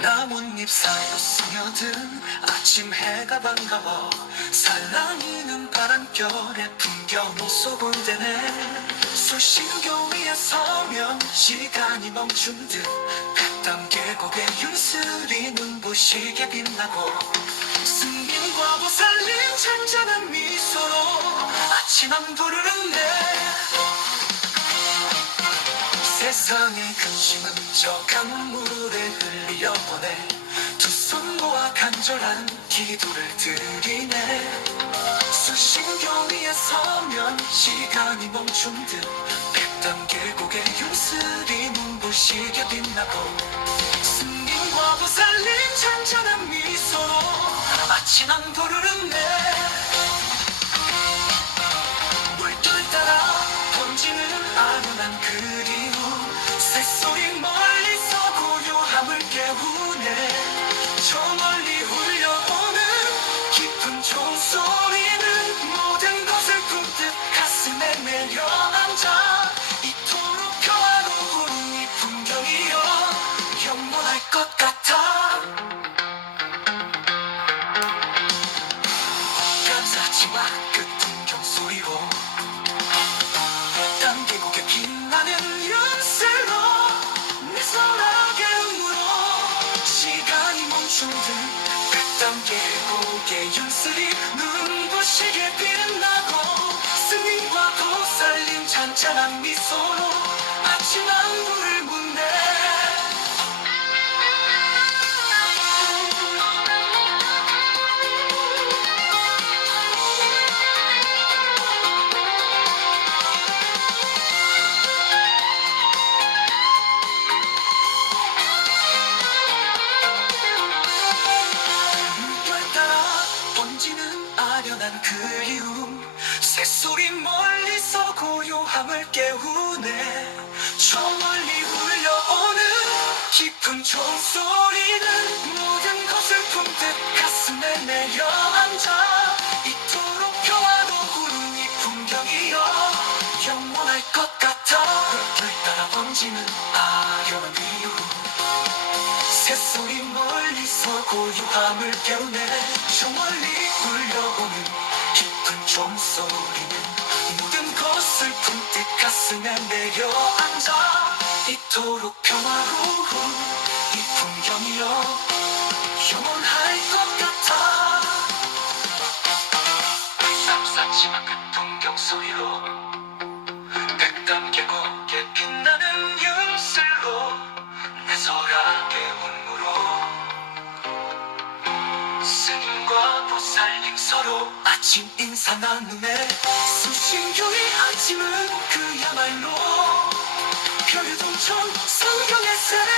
나뭇잎 사이로 스며든 아침 해가 반가워. 살랑이는 바람결에 풍경이 쏘곤대네. 수신교 위에 서면 시간이 멈춘 듯 백담 계곡의 윤슬이 눈부시게 빛나고 승민과 보살린 잔잔한 미소로 아침 내 세상의 근심은 저 강물에 흘려 보내. 두 손 모아 간절한 기도를 드리네. 수신교 위에 서면 시간이 멈춘 듯 백담 계곡의 윤슬이 눈부시게 빛나고 승민과 보살린 잔잔한 미소로 아침 안부를 새소리 멀리서 고요함을 깨우네. 저 멀리 울려오는 깊은 종소리는 모든 것을 품듯 가슴에 내려앉아 이토록 평화로운 이 풍경이여 영원할 것 같아. 풍경 윤슬이 눈부시게 빛나고 스님과 도살린 잔잔한 미소로 저 멀리 울려오는 깊은 종소리는 모든 것을 품듯 가슴에 내려앉아 이토록 평화로운 이 풍경이여 영원할 것 같아 물결 따라 번지는 아련한 그리움 새소리 멀리서 고요함을 깨우네 저 멀리 울려오는 깊은 종소리는 것을 품듯 가슴에 내려앉아 이토록 평화로운 이 풍경이여 영원할 것 같아. 쌉싸지만 그 풍경 소리로 서로 아침 인사 나누네. 수신교의 아침은 그야말로 별동천 성경의 새